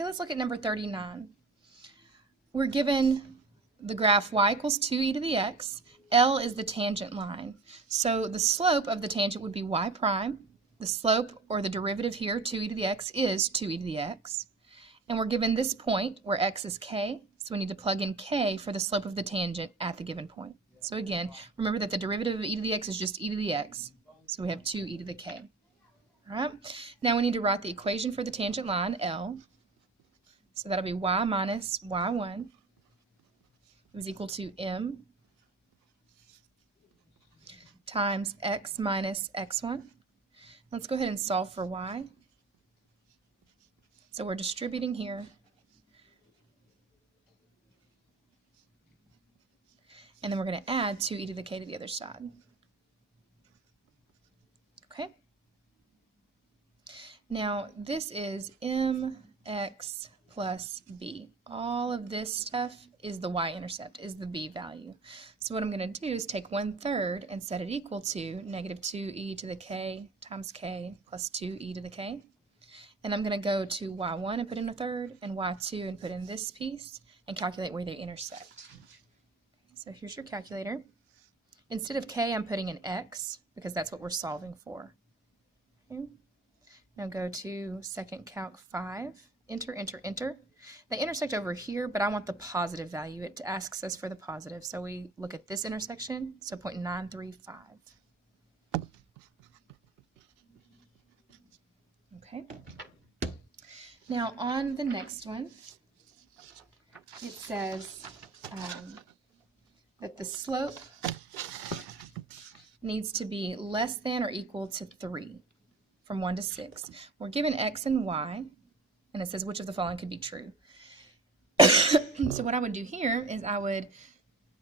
Okay, let's look at number 39. We're given the graph y equals 2e to the x. L is the tangent line. So the slope of the tangent would be y prime. The slope, or the derivative here, 2e to the x, is 2e to the x. And we're given this point where x is k, so we need to plug in k for the slope of the tangent at the given point. So again, remember that the derivative of e to the x is just e to the x. So we have 2e to the k. All right. Now we need to write the equation for the tangent line, L. So that'll be y minus y1 is equal to m times x minus x1. Let's go ahead and solve for y. So we're distributing here. And then we're going to add 2e to the k to the other side. Okay? Now this is mx plus b. All of this stuff is the y-intercept, is the b value. So what I'm going to do is take 1/3 and set it equal to negative 2e to the k times k plus 2e to the k. And I'm going to go to y1 and put in 1/3 and y2 and put in this piece and calculate where they intersect. So here's your calculator. Instead of k, I'm putting an x because that's what we're solving for. Okay. Now go to second calc 5. Enter, enter, enter. They intersect over here, but I want the positive value. It asks us for the positive. So we look at this intersection, so 0.935. Okay. Now on the next one, it says that the slope needs to be less than or equal to 3 from 1 to 6. We're given x and y, and it says which of the following could be true. So what I would do here is I would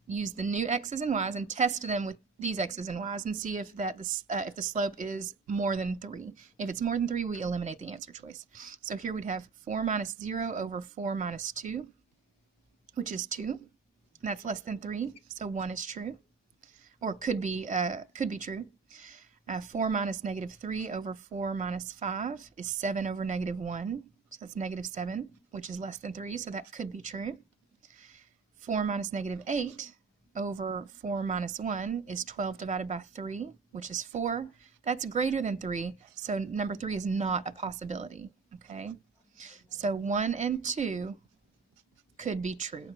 use the new x's and y's and test them with these x's and y's and see if if the slope is more than 3. If it's more than 3, we eliminate the answer choice. So here we'd have 4 minus 0 over 4 minus 2, which is 2. And that's less than 3, so 1 is true, or could be true. 4 minus negative 3 over 4 minus 5 is 7 over negative 1. So that's negative 7, which is less than 3, so that could be true. 4 minus negative 8 over 4 minus 1 is 12 divided by 3, which is 4. That's greater than 3, so number 3 is not a possibility. Okay, so 1 and 2 could be true.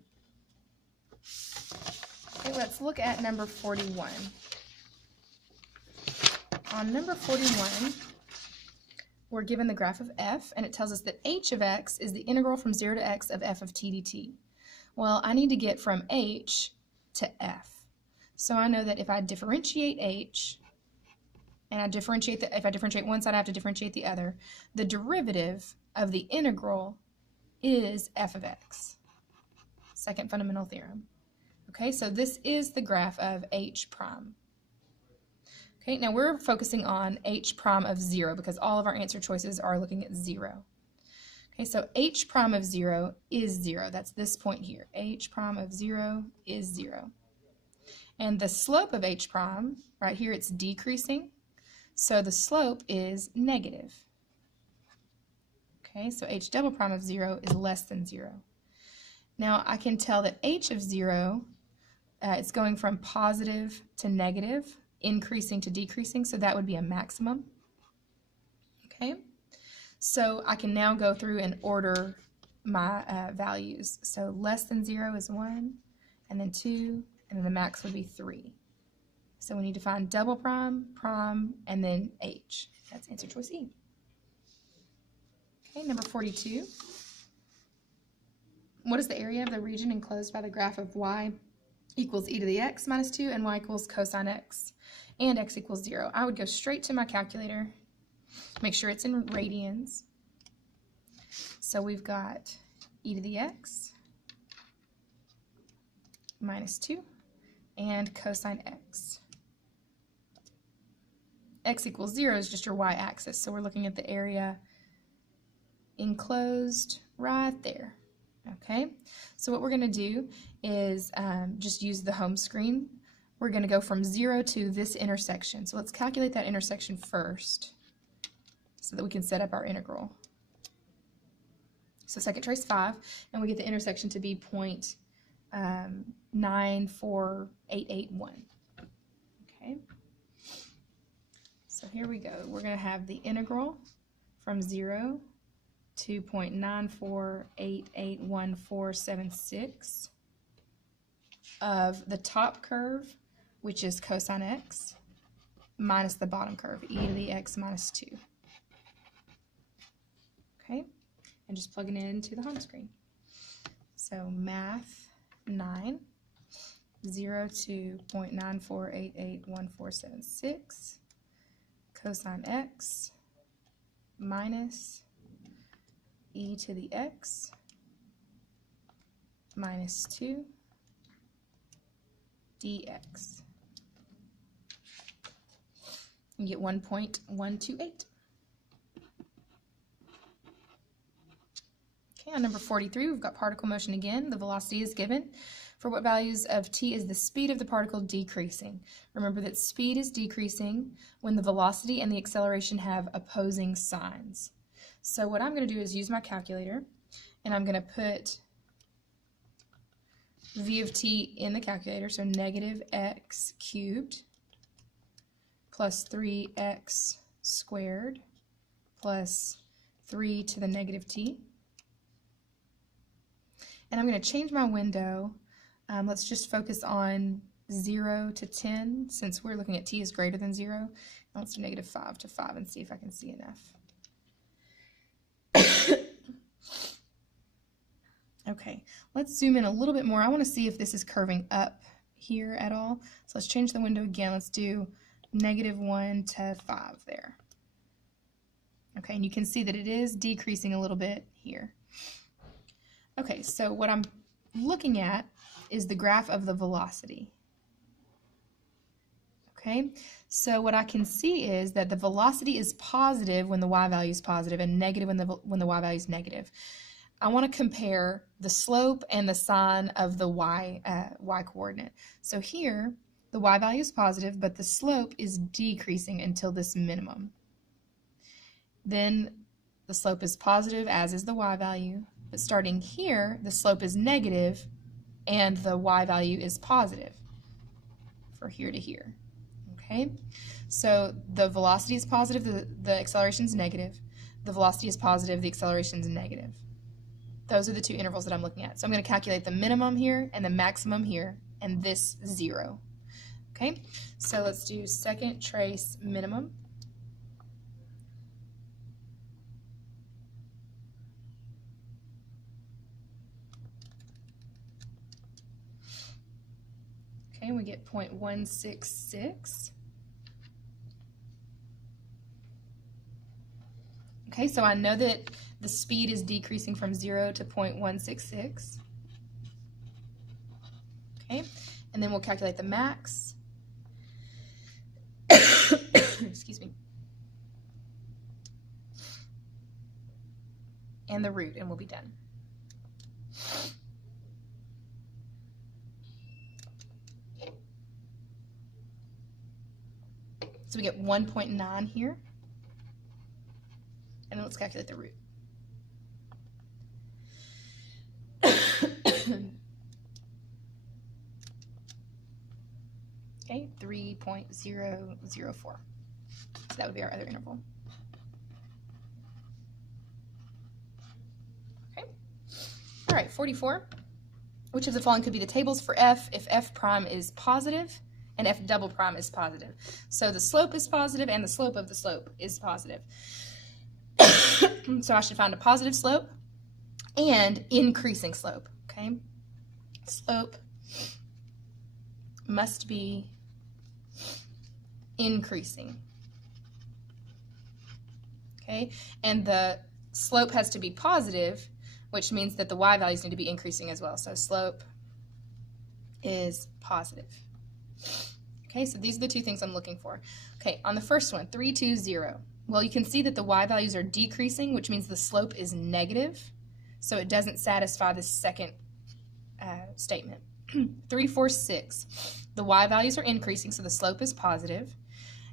Okay, let's look at number 41. On number 41, we're given the graph of f, and it tells us that h of x is the integral from 0 to x of f of t dt. Well, I need to get from h to f. So I know that if I differentiate h, and if I differentiate one side, I have to differentiate the other, the derivative of the integral is f of x. Second fundamental theorem. Okay, so this is the graph of h prime. Okay, now we're focusing on h prime of 0 because all of our answer choices are looking at 0. Okay, so h prime of 0 is 0. That's this point here. H prime of 0 is 0. And the slope of h prime, right here, it's decreasing. So the slope is negative. Okay, so h double prime of 0 is less than 0. Now I can tell that h of 0, it's going from positive to negative, increasing to decreasing, so that would be a maximum. Okay, so I can now go through and order my values. So less than 0 is 1, and then 2, and then the max would be 3. So we need to find double prime, prime, and then h. That's answer choice E. Okay, number 42. What is the area of the region enclosed by the graph of y equals e to the x minus 2 and y equals cosine x and x equals 0? I would go straight to my calculator, make sure it's in radians. So we've got e to the x minus 2 and cosine x. X equals 0 is just your y-axis, so we're looking at the area enclosed right there. Okay, so what we're going to do is just use the home screen. We're going to go from 0 to this intersection. So let's calculate that intersection first so that we can set up our integral. So second trace 5, and we get the intersection to be 0.94881. Okay. So here we go. We're going to have the integral from 0 to 0.94881476 of the top curve, which is cosine x, minus the bottom curve, e to the x minus 2. Okay, and just plug it into the home screen. So math 9, 0 to 0.94881476, cosine x minus e to the x minus 2 dx. You get 1.128. Okay, on number 43, we've got particle motion again. The velocity is given. For what values of t is the speed of the particle decreasing? Remember that speed is decreasing when the velocity and the acceleration have opposing signs. So what I'm going to do is use my calculator, and I'm going to put v of t in the calculator, so negative x cubed plus 3x squared plus 3 to the negative t. And I'm going to change my window. Let's just focus on 0 to 10, since we're looking at t is greater than 0. And let's do negative 5 to 5 and see if I can see enough. Okay, let's zoom in a little bit more. I want to see if this is curving up here at all. So let's change the window again. Let's do negative 1 to 5 there. Okay, and you can see that it is decreasing a little bit here. Okay, so what I'm looking at is the graph of the velocity. Okay, so what I can see is that the velocity is positive when the y value is positive and negative when the y value is negative. I want to compare the slope and the sign of the y coordinate. So here, the y value is positive, but the slope is decreasing until this minimum. Then the slope is positive, as is the y value, but starting here, the slope is negative and the y value is positive for here to here. Okay, so the velocity is positive, the acceleration is negative. The velocity is positive, the acceleration is negative. Those are the two intervals that I'm looking at. So I'm going to calculate the minimum here and the maximum here, and this 0. Okay, so let's do second trace minimum. Okay, we get 0.166. Okay, so I know that the speed is decreasing from 0 to 0.166. Okay, and then we'll calculate the max. Excuse me. And the root, and we'll be done. So we get 1.9 here. And then let's calculate the root. Okay, 3.004. So that would be our other interval. Okay. All right, 44. Which of the following could be the tables for f if f prime is positive and f double prime is positive? So the slope is positive and the slope of the slope is positive. So I should find a positive slope and increasing slope, okay? Slope must be increasing, okay? And the slope has to be positive, which means that the y values need to be increasing as well. So slope is positive. Okay, so these are the two things I'm looking for. Okay, on the first one, 3, 2, 0. Well, you can see that the y values are decreasing, which means the slope is negative, so it doesn't satisfy the second statement. 3, 4, 6. The y values are increasing, so the slope is positive.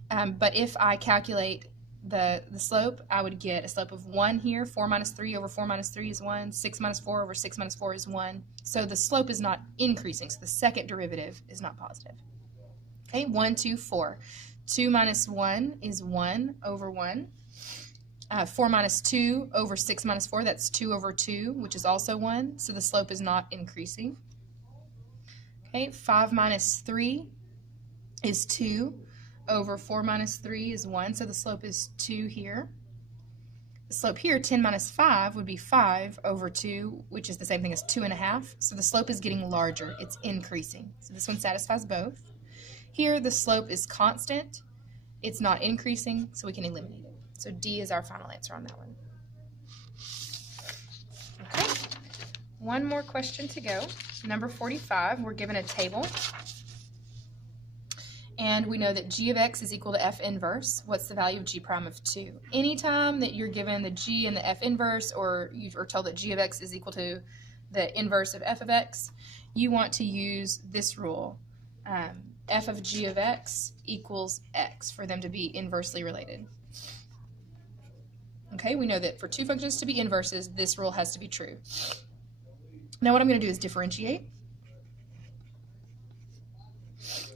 But if I calculate the slope, I would get a slope of 1 here. 4 minus 3 over 4 minus 3 is 1. 6 minus 4 over 6 minus 4 is 1. So the slope is not increasing, so the second derivative is not positive. Okay, 1, 2, 4. 2 minus 1 is 1 over 1. 4 minus 2 over 6 minus 4, that's 2 over 2, which is also 1. So the slope is not increasing. Okay, 5 minus 3 is 2 over 4 minus 3 is 1, so the slope is 2 here. The slope here, 10 minus 5, would be 5 over 2, which is the same thing as 2.5. So the slope is getting larger. It's increasing. So this one satisfies both. Here, the slope is constant. It's not increasing, so we can eliminate it. So D is our final answer on that one. Okay, one more question to go. Number 45, we're given a table. And we know that g of x is equal to f inverse. What's the value of g prime of 2? Anytime that you're given the g and the f inverse, or you are told that g of x is equal to the inverse of f of x, you want to use this rule. F of g of x equals x for them to be inversely related. Okay, we know that for two functions to be inverses, this rule has to be true. Now what I'm going to do is differentiate.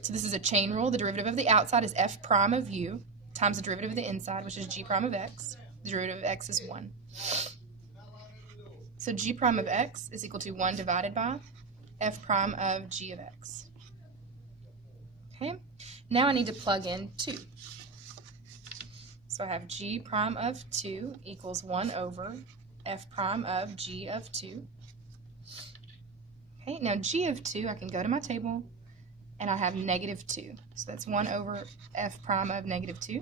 So this is a chain rule. The derivative of the outside is f prime of u times the derivative of the inside, which is g prime of x. The derivative of x is 1. So g prime of x is equal to 1 divided by f prime of g of x. Okay, now I need to plug in 2. So I have g prime of 2 equals 1 over f prime of g of 2. Okay, now g of 2, I can go to my table, and I have negative 2. So that's 1 over f prime of negative 2.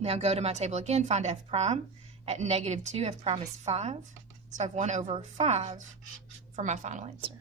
Now go to my table again, find f prime. At negative 2, f prime is 5. So I have 1 over 5 for my final answer.